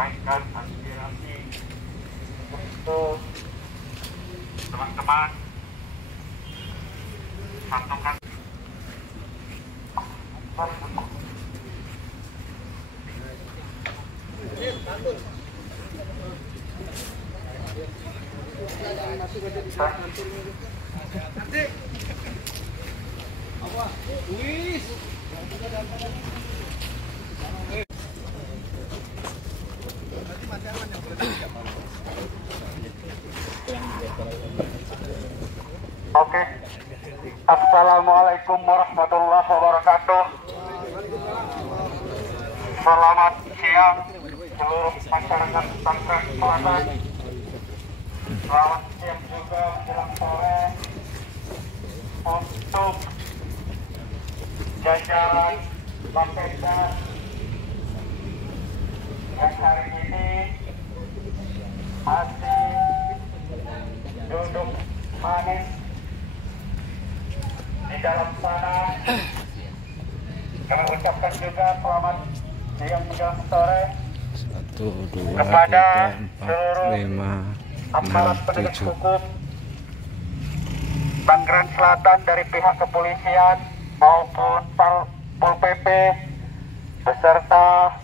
menyampaikan aspirasi untuk teman-teman satukan. Oke. Assalamualaikum warahmatullahi wabarakatuh. Selamat siang seluruh masyarakat Tangerang Selatan. Selamat siang juga menjelang sore untuk jajaran Bapenda yang hari ini masih duduk manis di dalam sana. Kami ucapkan juga selamat siang menjelang sore 1, 2, kepada 3, 4, seluruh 5, aparat 6, penegak 7. hukum Tangerang Selatan dari pihak kepolisian maupun Pol PP beserta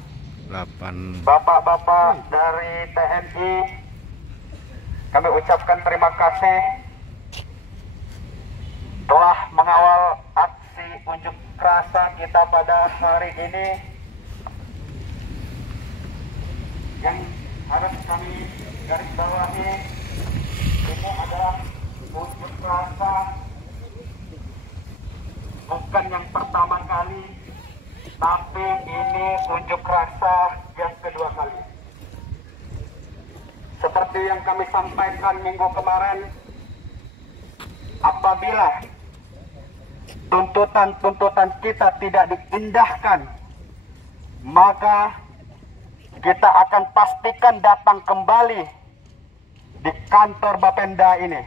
8. bapak-bapak dari TNI. Kami ucapkan terima kasih telah mengawal aksi unjuk rasa kita pada hari ini, yang harus kami garis bawahi. Ini adalah unjuk rasa bukan yang pertama kali, tapi ini unjuk rasa yang kedua kali. Seperti yang kami sampaikan minggu kemarin, apabila tuntutan-tuntutan kita tidak diindahkan, maka kita akan pastikan datang kembali di kantor Bapenda ini.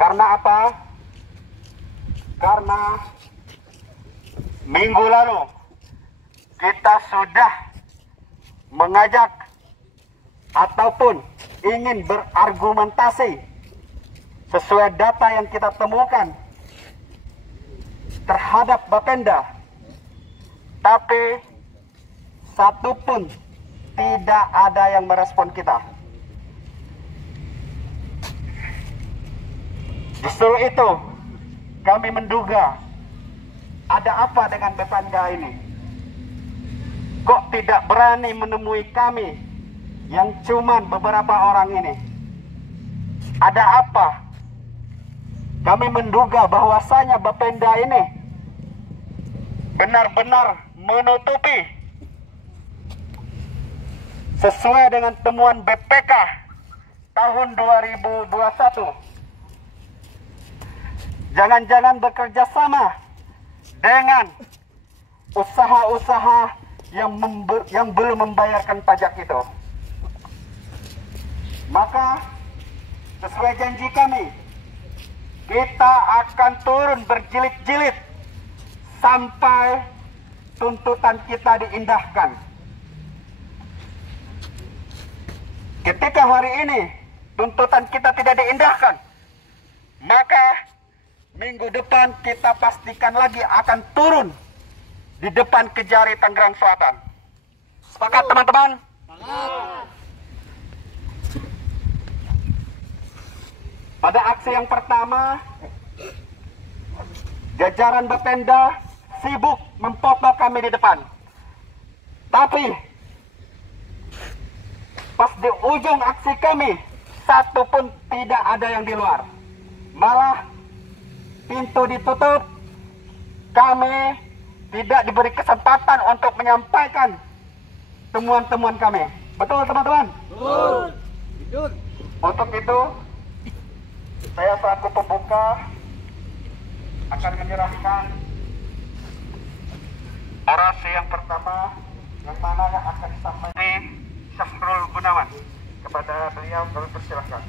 Karena apa? Karena minggu lalu kita sudah mengajak ataupun ingin berargumentasi sesuai data yang kita temukan terhadap Bapenda, tapi satupun tidak ada yang merespon kita. Justru itu kami menduga ada apa dengan Bapenda ini. Kok tidak berani menemui kami yang cuman beberapa orang ini? Ada apa? Kami menduga bahwasanya Bapenda ini benar-benar menutupi sesuai dengan temuan BPK tahun 2021. Jangan-jangan bekerja sama dengan usaha-usaha yang belum membayarkan pajak itu. Maka sesuai janji kami, kita akan turun berjilid-jilid sampai tuntutan kita diindahkan. Ketika hari ini tuntutan kita tidak diindahkan, maka minggu depan kita pastikan lagi akan turun di depan Kejari Tangerang Selatan. Sepakat teman-teman? Pada aksi yang pertama, jajaran Bapenda sibuk memfoto kami di depan. Tapi pas di ujung aksi kami, satu pun tidak ada yang di luar. Malah pintu ditutup, kami tidak diberi kesempatan untuk menyampaikan temuan-temuan kami. Betul teman-teman? Betul. Untuk itu, saya selaku pembuka akan menyerahkan orasi yang pertama, yang mana yang akan disampaikan Syahrul Gunawan. Kepada beliau kami persilahkan.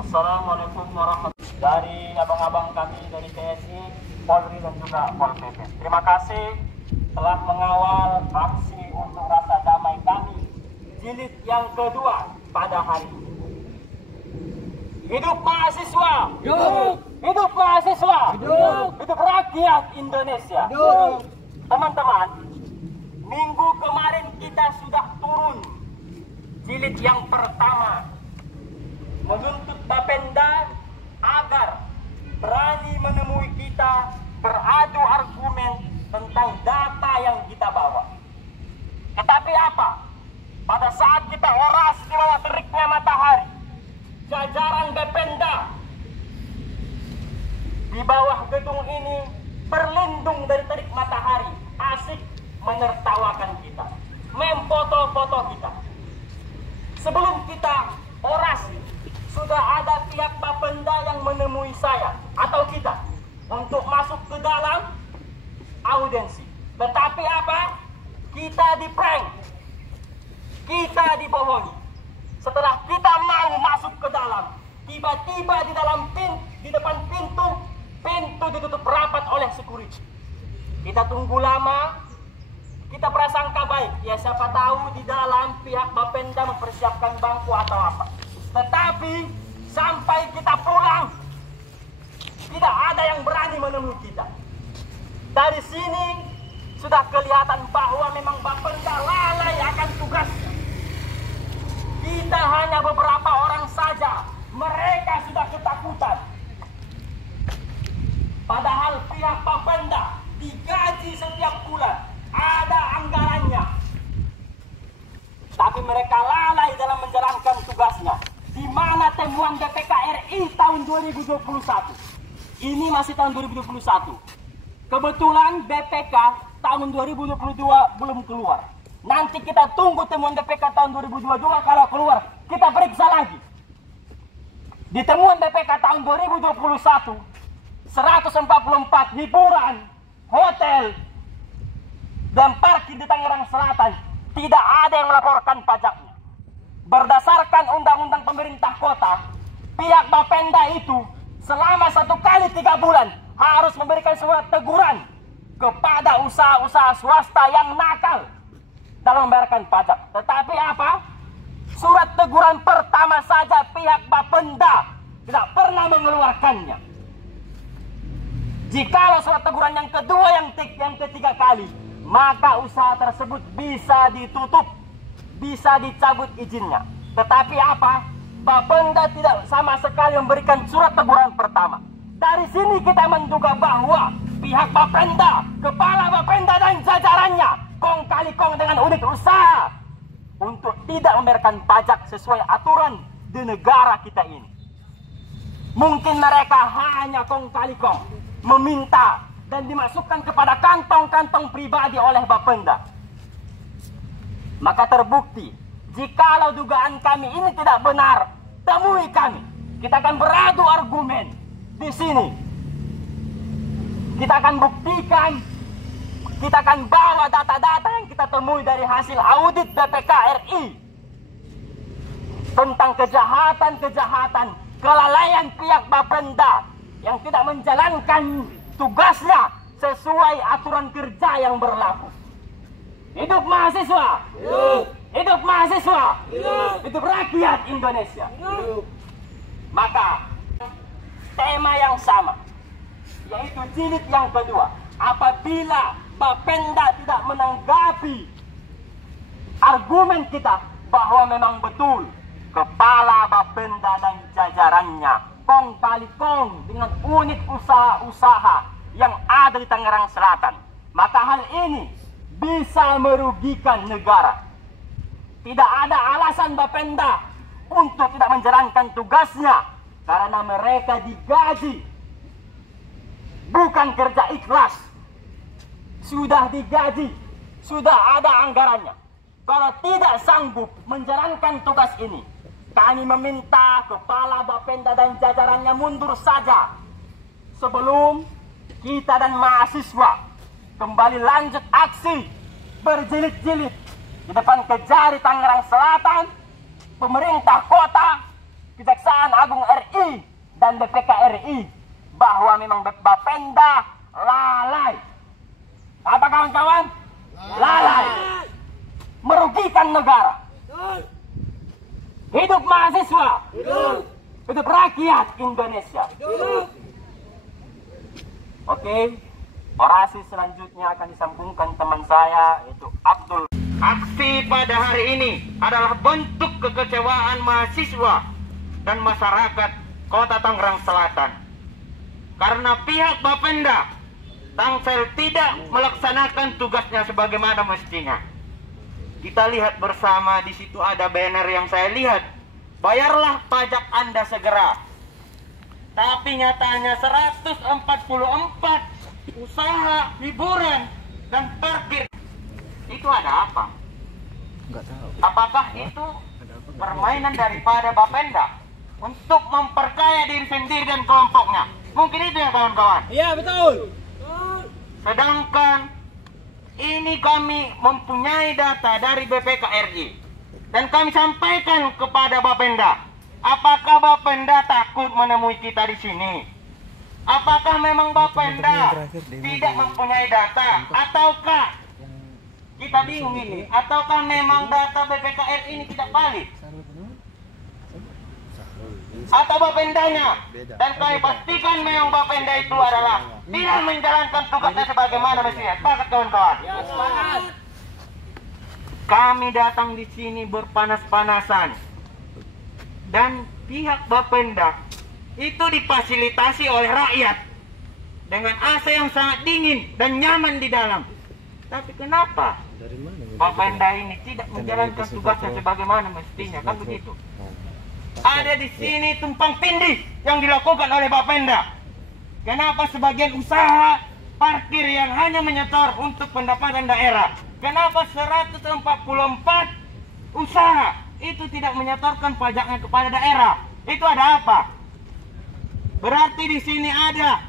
Assalamualaikum warahmatullahi dari abang-abang kami dari TNI, Polri dan juga Pol PP. Terima kasih telah mengawal aksi untuk rasa damai kami jilid yang kedua pada hari ini. Hidup mahasiswa! Hidup! Hidup mahasiswa! Hidup! Hidup rakyat Indonesia! Hidup! Teman-teman, minggu kemarin kita sudah turun jilid yang pertama menuntut Bapenda agar berani menemui kita beradu argumen tentang data yang kita bawa. Tetapi apa? Pada saat kita orasi di bawah teriknya matahari, jajaran Bapenda di bawah gedung ini berlindung dari terik matahari, asik menertawakan kita, memfoto-foto kita. Sebelum kita orasi, sudah ada pihak Bapenda yang menemui saya atau kita untuk masuk ke dalam audiensi. Tetapi apa? Kita di-prank, kita dibohongi. Setelah kita mau masuk ke dalam, tiba-tiba di depan pintu ditutup rapat oleh security. Kita tunggu lama, kita prasangka baik, ya siapa tahu di dalam pihak Bapenda mempersiapkan bangku atau apa. Tetapi sampai kita pulang, tidak ada yang berani menemui kita. Dari sini sudah kelihatan bahwa memang Bapenda lalai akan tugasnya. Kita hanya beberapa orang saja, mereka sudah ketakutan. Padahal pihak Bapenda digaji setiap bulan, ada anggarannya. Tapi mereka lalai dalam menjalankan tugasnya. Di mana temuan BPK RI tahun 2021? Ini masih tahun 2021. Kebetulan BPK tahun 2022 belum keluar. Nanti kita tunggu temuan BPK tahun 2022, kalau keluar kita periksa lagi. Di temuan BPK tahun 2021, 144 hiburan, hotel, dan parkir di Tangerang Selatan tidak ada yang melaporkan pajaknya. Berdasarkan undang-undang pemerintah kota, pihak Bapenda itu selama 1 kali 3 bulan harus memberikan surat teguran kepada usaha-usaha swasta yang nakal dalam membayarkan pajak. Tetapi apa? Surat teguran pertama saja pihak Bapenda tidak pernah mengeluarkannya. Jikalau surat teguran yang kedua, yang ketiga kali, maka usaha tersebut bisa ditutup, bisa dicabut izinnya. Tetapi apa? Bapenda tidak sama sekali memberikan surat teguran pertama. Dari sini kita menduga bahwa pihak Bapenda, kepala Bapenda dan jajarannya kong kali kong dengan unit usaha untuk tidak membayarkan pajak sesuai aturan di negara kita ini. Mungkin mereka hanya kong kali kong meminta dan dimasukkan kepada kantong-kantong pribadi oleh Bapenda. Maka terbukti, jikalau dugaan kami ini tidak benar, temui kami. Kita akan beradu argumen di sini. Kita akan buktikan, kita akan bawa data-data yang kita temui dari hasil audit BPK RI tentang kejahatan-kejahatan, kelalaian pihak Bapenda yang tidak menjalankan tugasnya sesuai aturan kerja yang berlaku. Hidup mahasiswa! Hidup! Hidup mahasiswa! Hidup! Hidup rakyat Indonesia! Hidup! Maka tema yang sama, yaitu jilid yang kedua. Apabila Bapenda tidak menanggapi argumen kita bahwa memang betul kepala Bapenda dan jajarannya kong kali kong dengan unit usaha-usaha yang ada di Tangerang Selatan, maka hal ini bisa merugikan negara. Tidak ada alasan Bapenda untuk tidak menjalankan tugasnya, karena mereka digaji bukan kerja ikhlas. Sudah digaji, sudah ada anggarannya. Kalau tidak sanggup menjalankan tugas ini, kami meminta kepala Bapenda dan jajarannya mundur saja sebelum kita dan mahasiswa kembali lanjut aksi berjilid-jilid di depan Kejari Tangerang Selatan, pemerintah kota, Kejaksaan Agung RI, dan BPK RI bahwa memang Bapenda lalai. Apa kawan-kawan? Lalai. Merugikan negara. Hidup mahasiswa. Hidup rakyat Indonesia. Oke, orasi selanjutnya akan disambungkan teman saya, yaitu Abdul. Aksi pada hari ini adalah bentuk kekecewaan mahasiswa dan masyarakat Kota Tangerang Selatan. Karena pihak Bapenda Tangsel tidak melaksanakan tugasnya sebagaimana mestinya. Kita lihat bersama, di situ ada banner yang saya lihat, bayarlah pajak Anda segera. Tapi nyatanya 144 usaha hiburan dan parkir. Itu ada apa? Enggak tahu. Apakah itu permainan daripada Bapenda untuk memperkaya diri sendiri dan kelompoknya? Mungkin itu ya kawan-kawan. Iya, betul. Sedangkan ini kami mempunyai data dari BPKRI dan kami sampaikan kepada Bapenda. Apakah Bapenda takut menemui kita di sini? Apakah memang Bapenda tidak mempunyai data? Ataukah kita bingung ini? Ataukah memang data BPKRI ini tidak valid? Atau Bapendanya? Dan kami pastikan memang Bapenda itu adalah tidak menjalankan tugasnya sebagaimana mestinya. Sepakat kawan-kawan? Ya, sepakat. Kami datang di sini berpanas-panasan dan pihak Bapenda itu difasilitasi oleh rakyat dengan AC yang sangat dingin dan nyaman di dalam. Tapi kenapa Bapenda ini tidak menjalankan tugasnya sebagaimana mestinya? Kan begitu. Ada di sini tumpang tindih yang dilakukan oleh Bapenda. Kenapa sebagian usaha parkir yang hanya menyetor untuk pendapatan daerah? Kenapa 144 usaha itu tidak menyetorkan pajaknya kepada daerah? Itu ada apa? Berarti di sini ada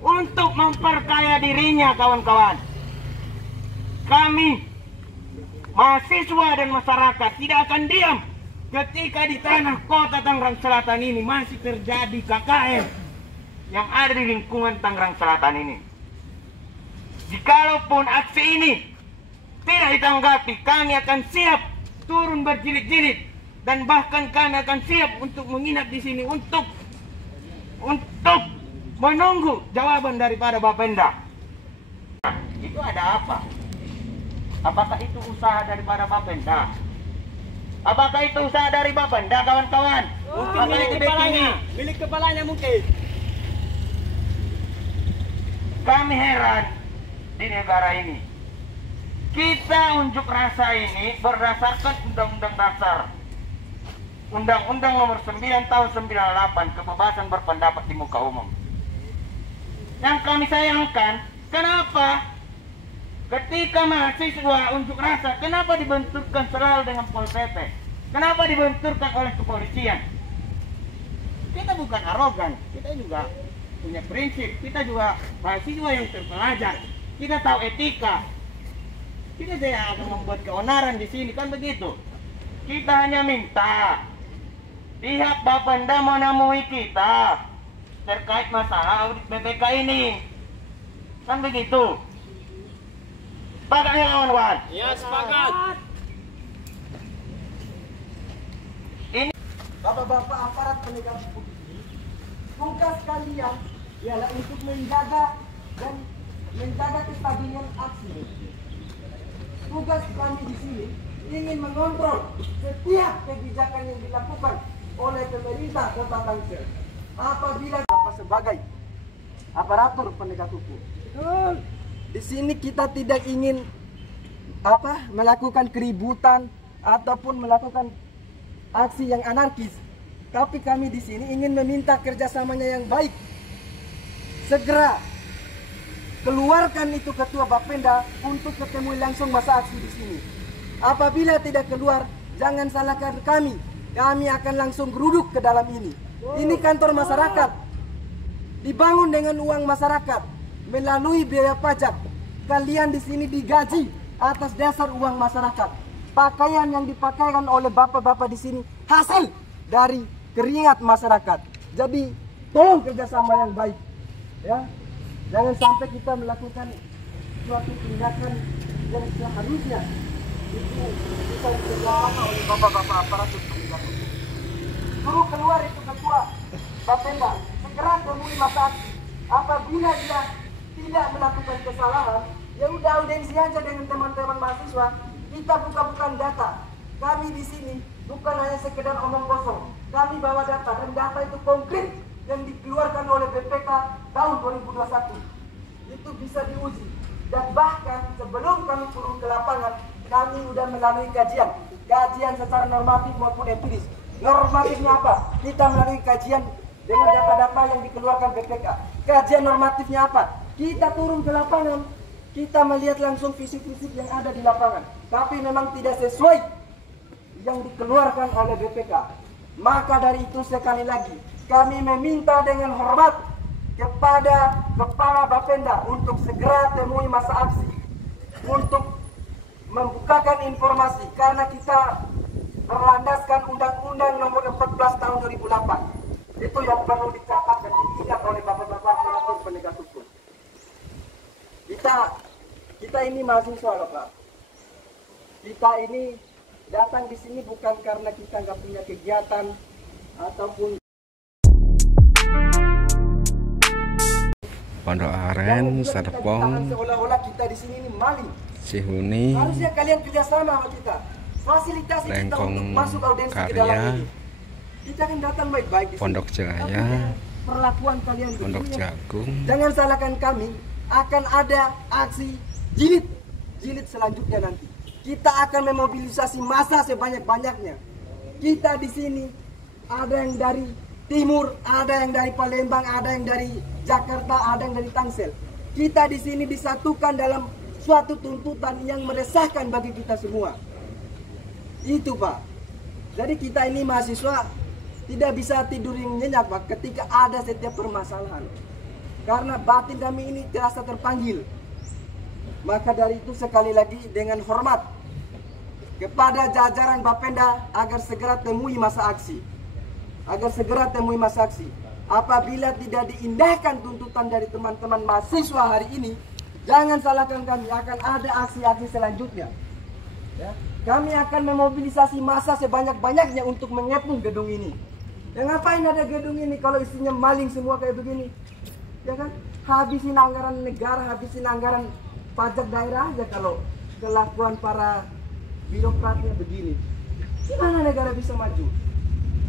untuk memperkaya dirinya, kawan-kawan. Kami mahasiswa dan masyarakat tidak akan diam ketika di tanah Kota Tangerang Selatan ini masih terjadi KKN yang ada di lingkungan Tangerang Selatan ini. Jikalaupun aksi ini tidak ditanggapi, kami akan siap turun berjilid-jilid dan bahkan kami akan siap untuk menginap di sini untuk menunggu jawaban daripada Bapenda. Itu ada apa? Apakah itu usaha daripada Bapenda? Apakah itu usaha dari Bapenda, kawan-kawan? Mungkin Apakah milik itu kepalanya. backing-nya? Milik kepalanya mungkin. Kami heran di negara ini. Kita unjuk rasa ini berdasarkan Undang-Undang Dasar. Undang-Undang Nomor 9 Tahun 98, kebebasan berpendapat di muka umum. Yang kami sayangkan, kenapa ketika mahasiswa unjuk rasa, kenapa dibenturkan selalu dengan Pol PP? Kenapa dibenturkan oleh kepolisian? Kita bukan arogan, kita juga punya prinsip, kita juga mahasiswa yang terpelajar, kita tahu etika. Kita tidak akan membuat keonaran di sini, kan begitu? Kita hanya minta pihak Bapenda menemui kita terkait masalah audit BPK ini, kan begitu? Sepakat ya kawan-kawan? Ya, sepakat. Ini Bapak-bapak aparat penegak hukum ini, tugas kalian ialah untuk menjaga dan menjaga kestabilan aksi. Tugas kami di sini ingin mengontrol setiap kebijakan yang dilakukan oleh pemerintah Kota Tangsel. Apabila sebagai aparatur penegak hukum, di sini kita tidak ingin melakukan keributan ataupun melakukan aksi yang anarkis. Tapi kami di sini ingin meminta kerjasamanya yang baik. Segera keluarkan itu ketua Bapenda untuk ketemu langsung masa aksi di sini. Apabila tidak keluar, jangan salahkan kami. Kami akan langsung geruduk ke dalam ini. Ini kantor masyarakat, dibangun dengan uang masyarakat melalui biaya pajak. Kalian di sini digaji atas dasar uang masyarakat. Pakaian yang dipakaikan oleh bapak-bapak di sini hasil dari keringat masyarakat. Jadi tolong kerjasama yang baik, ya. Jangan sampai kita melakukan suatu tindakan yang seharusnya itu bisa dilakukan oleh bapak-bapak aparatur penegak hukum. Suruh keluar itu ketua Bapenda, segera temui masa aksi. Apabila dia tidak melakukan kesalahan, ya udah audiensi aja dengan teman-teman mahasiswa. Kita buka-bukan data. Kami di sini bukan hanya sekedar omong kosong. Kami bawa data dan data itu konkret yang dikeluarkan oleh BPK tahun 2021. Itu bisa diuji. Dan bahkan sebelum kami turun ke lapangan, kami sudah melalui kajian secara normatif maupun empiris. Normatifnya apa? Kita melalui kajian dengan data-data yang dikeluarkan BPK. Kajian normatifnya apa? Kita turun ke lapangan, kita melihat langsung fisik-fisik yang ada di lapangan. Tapi memang tidak sesuai yang dikeluarkan oleh BPK. Maka dari itu sekali lagi, kami meminta dengan hormat kepada Kepala Bapenda untuk segera temui masa aksi, untuk membukakan informasi, karena kita berlandaskan Undang-Undang Nomor 14 Tahun 2008. Itu yang perlu dicatat dan diingat oleh bapak-bapak aparatur penegak hukum. Kita ini mahasiswa loh Pak. Kita ini datang di sini bukan karena kita nggak punya kegiatan ataupun Pondok Aren, Serpong, seolah-olah kita di sini ini maling. Cihuni, Harusnya kalian kerjasama sama kita. Fasilitasi kita Lengkong untuk masuk audiensi ke Karya, dalam ini. Kita kan datang baik-baik di sini. Pondok Jaya, Perlakuan kalian Pondok begini. Jagung, Jangan salahkan kami, akan ada aksi jilid selanjutnya nanti. Kita akan memobilisasi massa sebanyak-banyaknya. Kita di sini ada yang dari timur, ada yang dari Palembang, ada yang dari Jakarta, ada yang dari Tangsel. Kita di sini disatukan dalam suatu tuntutan yang meresahkan bagi kita semua. Itu Pak. Jadi kita ini mahasiswa tidak bisa tidur yang nyenyak Pak ketika ada setiap permasalahan. Karena batin kami ini terasa terpanggil. Maka dari itu sekali lagi dengan hormat kepada jajaran Bapenda agar segera temui masa aksi. Apabila tidak diindahkan tuntutan dari teman-teman mahasiswa hari ini, jangan salahkan kami, akan ada aksi-aksi selanjutnya. Ya. Kami akan memobilisasi massa sebanyak-banyaknya untuk mengepung gedung ini. Ya ngapain ada gedung ini kalau isinya maling semua kayak begini? Ya kan? Habisin anggaran negara, habisin anggaran pajak daerah aja kalau kelakuan para birokratnya begini. Gimana negara bisa maju?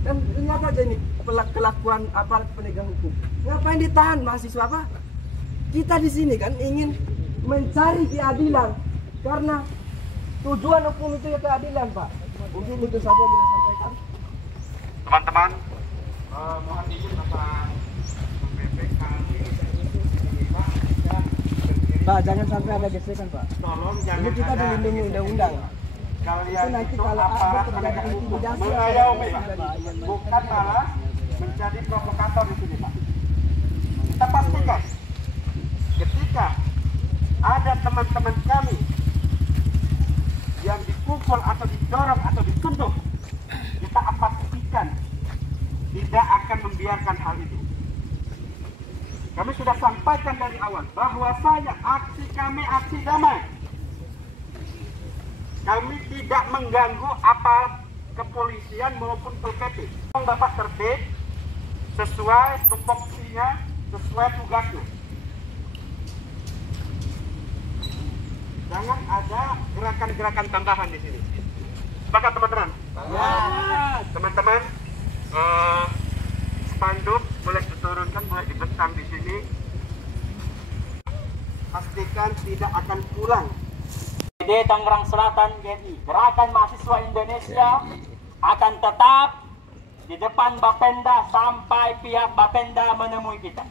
Dan ternyata aja ini kelakuan aparat penegak hukum. Ngapain ditahan mahasiswa apa? Kita di sini kan ingin mencari keadilan, karena tujuan hukum itu ya keadilan Pak. Mungkin itu saja bisa sampaikan. Teman-teman, mohon izin Bapak BPK. Pak, jangan sampai ada gesekan Pak. Tolong Ini jangan kita ada dilindungi undang-undang. kalian Itu nanti itu kalau aparat ada penegak terjadi hukum intimidasi, mengayomi, ada bukan malah menjadi provokator di sini Pak. Kita pastikan ketika ada teman-teman kami yang dipukul atau didorong atau dituntut, kita pastikan tidak akan membiarkan hal itu. Kami sudah sampaikan dari awal bahwasanya aksi kami aksi damai. Kami tidak mengganggu aparat kepolisian maupun Pol PP. Bapak tertib sesuai tupoksinya, sesuai tugasnya. Jangan ada gerakan-gerakan tambahan di sini. Sepakat teman-teman? Teman-teman, spanduk boleh diturunkan, boleh dibentang di sini. Pastikan tidak akan pulang. Di Tangerang Selatan GMI, Gerakan Mahasiswa Indonesia akan tetap di depan Bapenda sampai pihak Bapenda menemui kita.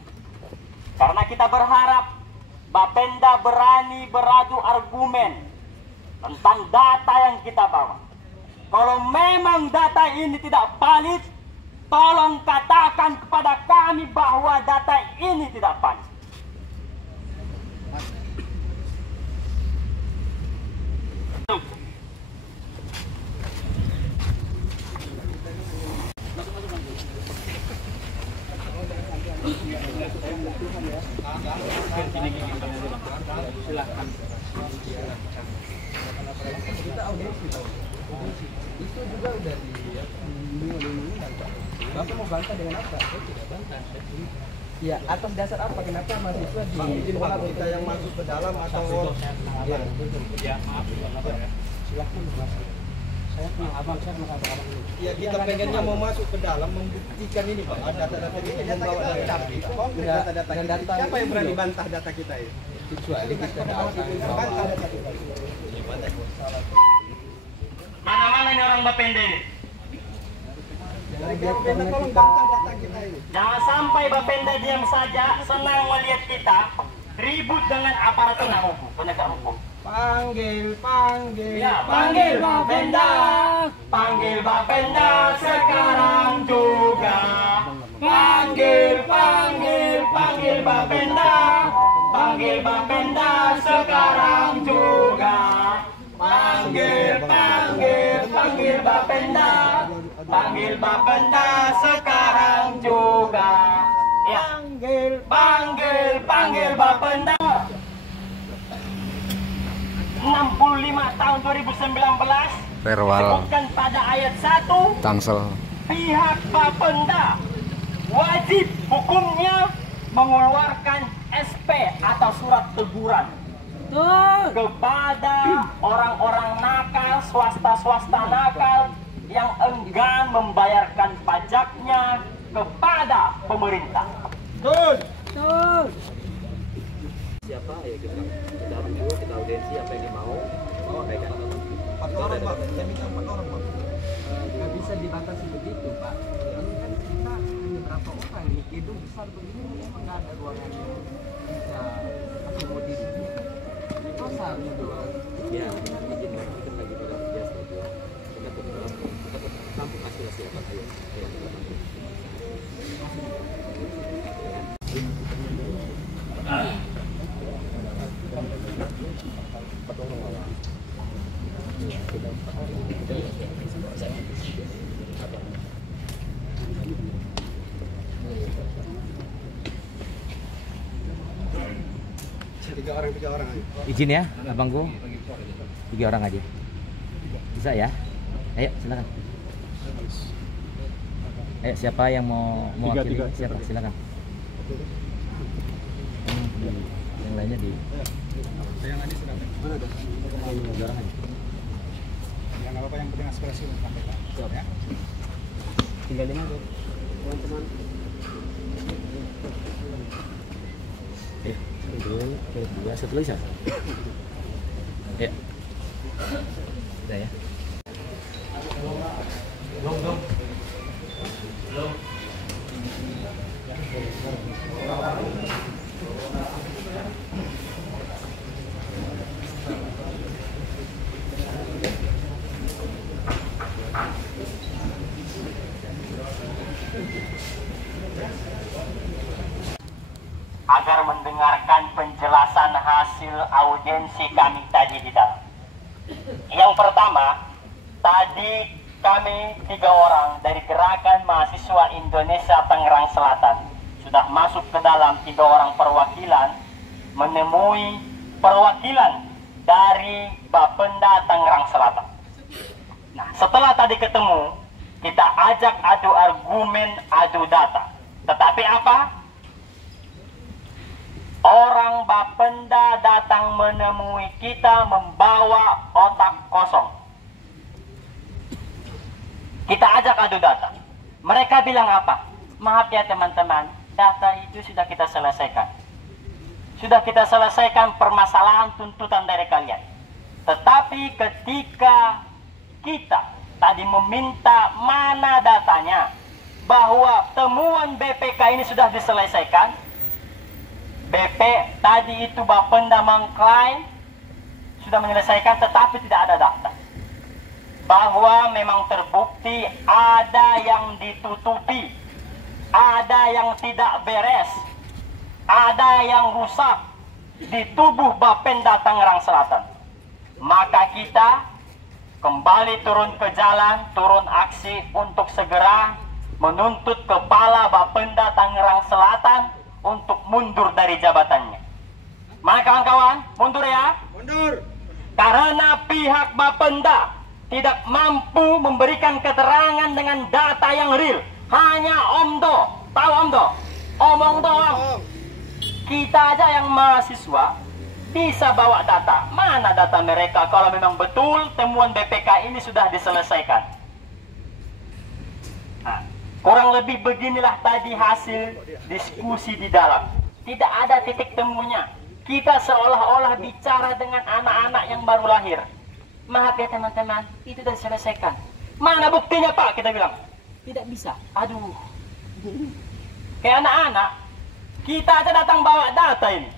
Karena kita berharap Bapenda berani beradu argumen tentang data yang kita bawa. Kalau memang data ini tidak valid, tolong katakan kepada kami bahwa data ini tidak valid. Itu juga udah Bapak mau bantah dengan apa? Saya tidak bantah. Ya, atas dasar apa? Kenapa mahasiswa ditolak kita yang masuk ke dalam atau ya maaf silahkan masuk. Saya mau abang ini. Ya kita pengennya mau masuk ke dalam membuktikan ini Pak. Data-data ini membawa tapi data-data siapa yang berani bantah data kita ini? Kecuali kita bantah data kita. Mana-mana ini orang Bapenda ini? Jangan sampai Bapenda diam saja, senang melihat kita ribut dengan aparat penegak hukum. Panggil Ya, panggil Bapenda, panggil Bapenda sekarang juga. Panggil Bapenda, panggil Bapenda sekarang juga. Panggil Bapenda, panggil Bapenda sekarang juga. Ya, panggil Bapenda. 65 tahun 2019 Verbal disebutkan pada ayat 1 Tangsel. pihak Bapenda wajib hukumnya mengeluarkan SP atau surat teguran kepada orang-orang nakal, swasta nakal yang enggan membayarkan pajaknya kepada pemerintah. Siapa ya kita review, kita audiensi apa yang dia mau sampaikan. 4 orang Pak, saya minta 4 orang Pak. Nggak bisa dibatasi begitu Pak. Ini kan kita hanya berapa orang ini, gedung besar begini memang nggak ada ruangan yang bisa akomodir ini. Masa harus doang? Ya, izin kita lagi pada biasa itu. Kita tampung aspirasi apa ayo. Tiga orang aja. Izin ya, abangku. 3 orang aja. Bisa ya? Ayo, silakan. Ayo, siapa yang mau mewakili? Siapa? Silakan. Yang lainnya di. Yang lain sudah ada. Mana ada? 3 orang aja. Yang apa yang penting aspirasi sampaikan. Ya. Tinggal 5 tuh. Teman-teman. Dua, satu lagi siapa? Ya. Udah ya. Agar mendengarkan penjelasan hasil audiensi kami tadi di dalam. Yang pertama, tadi kami 3 orang dari Gerakan Mahasiswa Indonesia Tangerang Selatan sudah masuk ke dalam 3 orang perwakilan menemui perwakilan dari Bapenda Tangerang Selatan. Nah, setelah tadi ketemu, kita ajak adu argumen, adu data. Tetapi apa? Orang Bapenda datang menemui kita membawa otak kosong. Kita ajak adu data. Mereka bilang apa? Maaf ya teman-teman, data itu sudah kita selesaikan. Sudah kita selesaikan permasalahan tuntutan dari kalian. Tetapi ketika kita tadi meminta mana datanya, bahwa temuan BPK ini sudah diselesaikan, BP tadi itu Bapenda mengklaim sudah menyelesaikan, tetapi tidak ada data. Bahwa memang terbukti ada yang ditutupi, ada yang tidak beres, ada yang rusak di tubuh Bapenda Tangerang Selatan. Maka kita kembali turun ke jalan, turun aksi untuk segera menuntut Kepala Bapenda Tangerang Selatan untuk mundur dari jabatannya. Mana kawan-kawan? Mundur ya? Mundur. Karena pihak Bapenda tidak mampu memberikan keterangan dengan data yang real. Hanya omdo. Tahu omdo? Omong doang. Kita aja yang mahasiswa bisa bawa data. Mana data mereka kalau memang betul temuan BPK ini sudah diselesaikan? Nah, kurang lebih beginilah tadi hasil diskusi di dalam. Tidak ada titik temunya. Kita seolah-olah bicara dengan anak-anak yang baru lahir. Maaf ya teman-teman, itu sudah diselesaikan. Mana buktinya Pak? Kita bilang. Tidak bisa. Aduh. Kayak anak-anak, kita aja datang bawa data ini.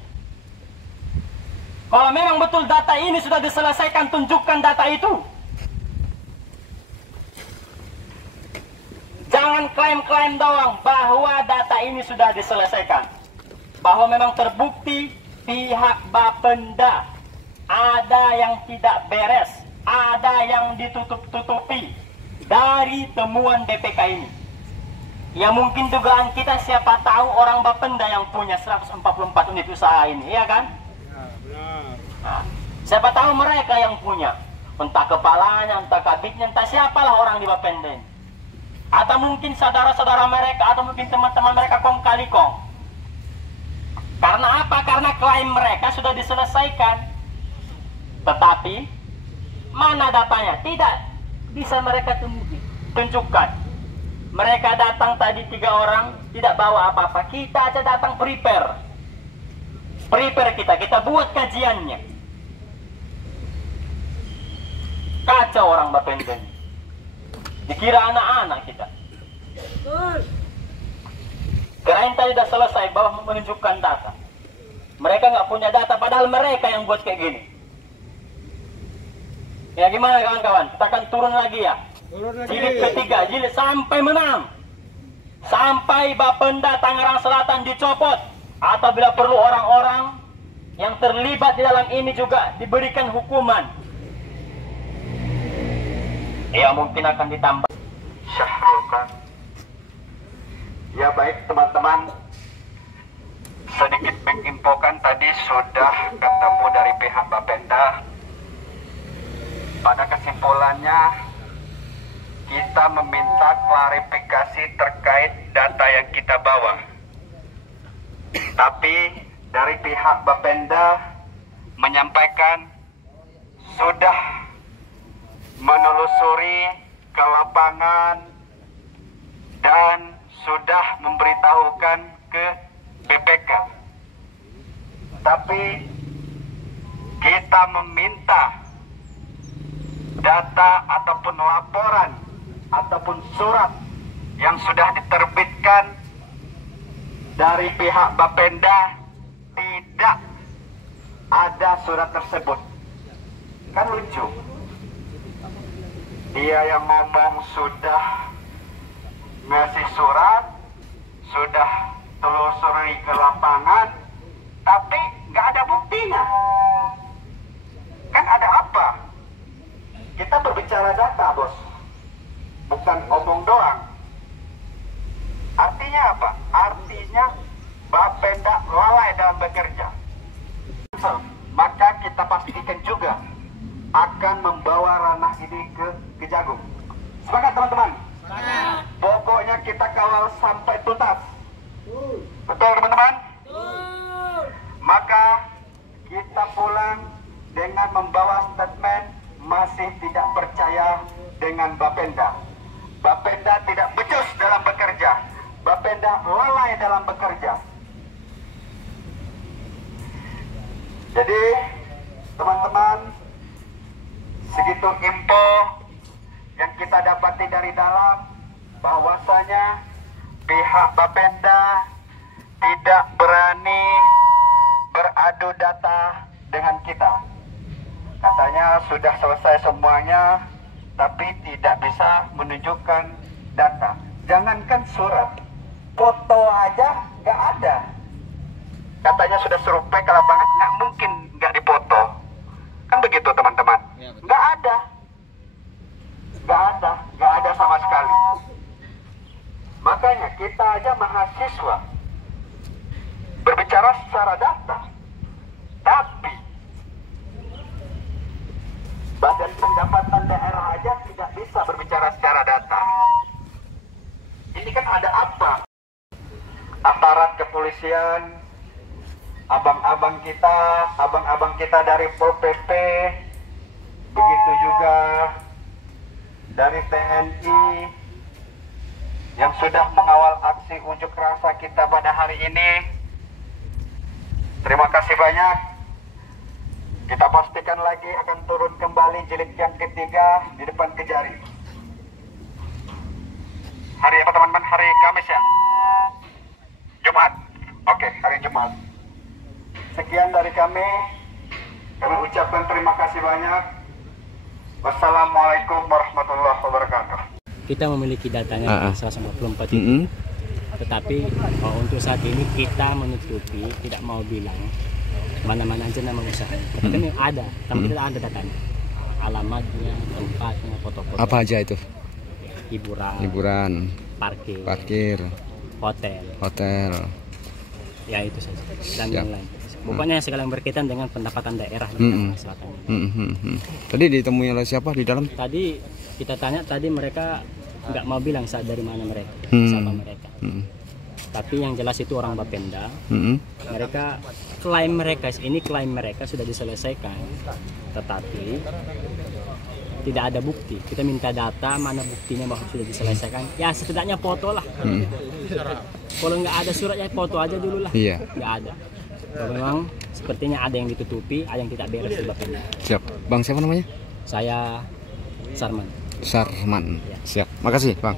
Kalau memang betul data ini sudah diselesaikan, tunjukkan data itu. Jangan klaim-klaim doang bahwa data ini sudah diselesaikan. Bahwa memang terbukti pihak Bapenda ada yang tidak beres, ada yang ditutup-tutupi dari temuan BPK ini. Ya mungkin dugaan kita siapa tahu orang Bapenda yang punya 144 unit usaha ini, iya kan? Nah, siapa tahu mereka yang punya, entah kepalanya, entah kabitnya, entah siapalah orang di Bapenda ini. Atau mungkin saudara-saudara mereka, atau mungkin teman-teman mereka kong kali kong. Karena apa? Karena klaim mereka sudah diselesaikan. Tetapi mana datanya? Tidak bisa mereka tunjukkan. Mereka datang tadi 3 orang tidak bawa apa-apa. Kita aja datang prepare kita buat kajiannya. Kacau orang Bapenda. Dikira anak-anak kita. Kirain tadi sudah selesai bahwa menunjukkan data. Mereka nggak punya data, padahal mereka yang buat kayak gini. Ya gimana kawan-kawan? Kita akan turun lagi ya. Jilid ketiga, jilid sampai menang. Sampai Bapenda Tangerang Selatan dicopot. Atau bila perlu orang-orang yang terlibat di dalam ini juga diberikan hukuman. Ya mungkin akan ditambah. Syahrulkan. Ya baik teman-teman, sedikit menginfokan tadi sudah ketemu dari pihak Bapenda. Pada kesimpulannya kita meminta klarifikasi terkait data yang kita bawa. Tapi dari pihak Bapenda menyampaikan sudah menelusuri ke lapangan dan sudah memberitahukan ke BPK. Tapi kita meminta data ataupun laporan ataupun surat yang sudah diterbitkan dari pihak Bapenda. Tidak ada surat tersebut. Kan lucu. Dia yang ngomong sudah ngasih surat, sudah telusuri ke lapangan, tapi nggak ada buktinya. Kan ada apa? Kita berbicara data, bos, bukan omong doang. Artinya apa? Artinya Bapenda lalai dalam bekerja. Maka kita pastikan juga akan membawa ranah ini ke Kejagung. Sepakat teman-teman? Pokoknya kita kawal sampai tuntas. Betul teman-teman? Maka kita pulang dengan membawa statement masih tidak percaya dengan Bapenda. Bapenda tidak becus dalam bekerja. Bapenda lalai dalam bekerja. Jadi teman-teman, segitu info yang kita dapati dari dalam, bahwasanya pihak Bapenda tidak berani beradu data dengan kita. Katanya sudah selesai semuanya, tapi tidak bisa menunjukkan data. Jangankan surat, foto aja nggak ada. Katanya sudah survei ke lapangan, nggak mungkin nggak dipoto. Kan begitu teman-teman? Nggak ada. Nggak ada sama sekali. Makanya kita aja mahasiswa berbicara secara data, tapi Badan Pendapatan Daerah aja tidak bisa berbicara secara data. Ini kan ada apa? Aparat kepolisian, abang-abang kita dari Pol PP, begitu juga dari TNI yang sudah mengawal aksi unjuk rasa kita pada hari ini. Terima kasih banyak. Kita pastikan lagi akan turun kembali jilid yang ketiga di depan Kejari. Hari apa teman-teman? Hari Kamis ya? Jumat. Oke, hari Jumat. Sekian dari kami. Kami ucapkan terima kasih banyak. Wassalamualaikum warahmatullahi wabarakatuh. Kita memiliki datanya 154 itu. Tetapi untuk saat ini kita menutupi, tidak mau bilang mana-mana aja nama usaha. Tapi kan ada, tapi tidak ada datanya. Alamatnya, tempatnya, foto-foto. Apa aja itu? Hiburan, parkir, hotel. Ya itu saja. Dan yang lain. Pokoknya segala yang berkaitan dengan pendapatan daerah di Tangerang Selatan. Tadi ditemui oleh siapa di dalam? Tadi kita tanya, tadi mereka nggak mau bilang dari mana mereka, siapa mereka. Tapi yang jelas itu orang Bapenda. Mereka klaim mereka sudah diselesaikan, tetapi tidak ada bukti. Kita minta data, mana buktinya bahwa sudah diselesaikan. Ya setidaknya foto lah. Kalau nggak ada surat ya foto aja dulu lah. Iya. Nggak ada. Memang sepertinya ada yang ditutupi, ada yang tidak beres di Bapenda. Siap. Bang siapa namanya? Saya Sarman. Sarman. Siap. Makasih, Bang.